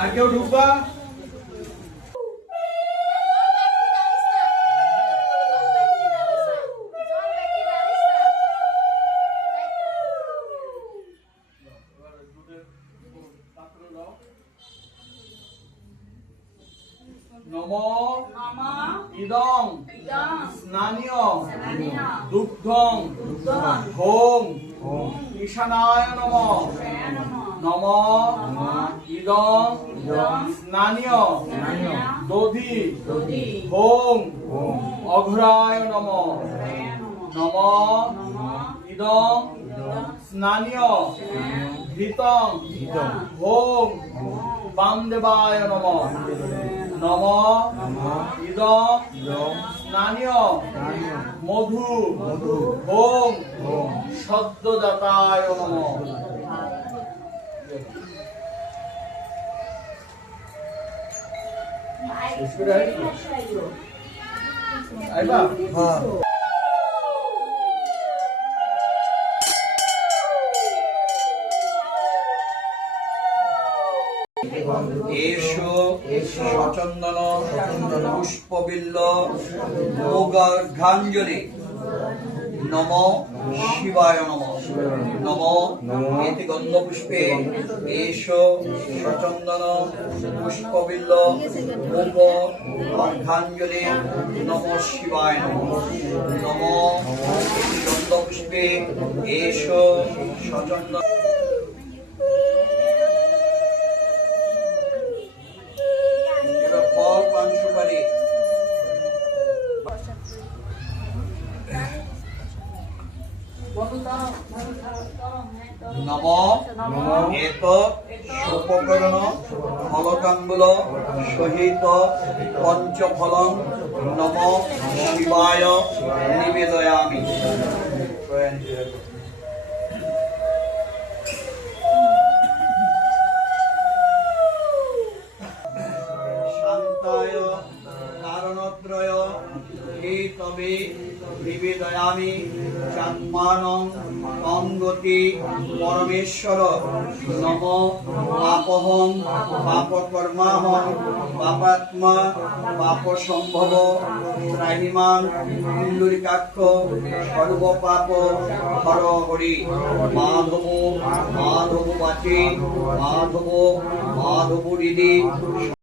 আর কেউ ঢুকবা? নম ইদং স্নানীয় দুগ্ধং হোম ঈশানায় নম। নম ইদং স্নানীয় দধি হোম অঘ্রায় নম। নম ইদং স্নানীয় ঘৃতং হোম বামদেবায় নম। নম ইদং স্নানীয় মধু হোম সদ্যজাতায় নম। আইবা? হ্যাঁ। এসো সচন্দন পুষ্পবিল্ল মৌগার্ঘাঞ্জলি। নম শিবায় নম। নম এতে গন্ধপুষ্পে এসো সচন্দন পুষ্পবিল্ল মৌগার্ঘাঞ্জলি। নম শিবায় নম। নম এতে গন্ধপুষ্পে এসো সচন্দন নম এত সুপকরণ ফলকাম্বুল সহিত পঞ্চফলং নম শিবায় নিবেদয়ামি। শান্তায় কারণত্রয় তবে নিবেদয়ামি চাত্মানং অঙ্গতি পরমেশ্বর। নম পাপহং পাপকর্মাহং পাপাত্মা পাপসম্ভব ত্রাহিমাং কুণ্ডলিকাক্ষ সর্বপাপ হর হরি। মাধব মাধব বাচে মাধব মাধব হৃদি।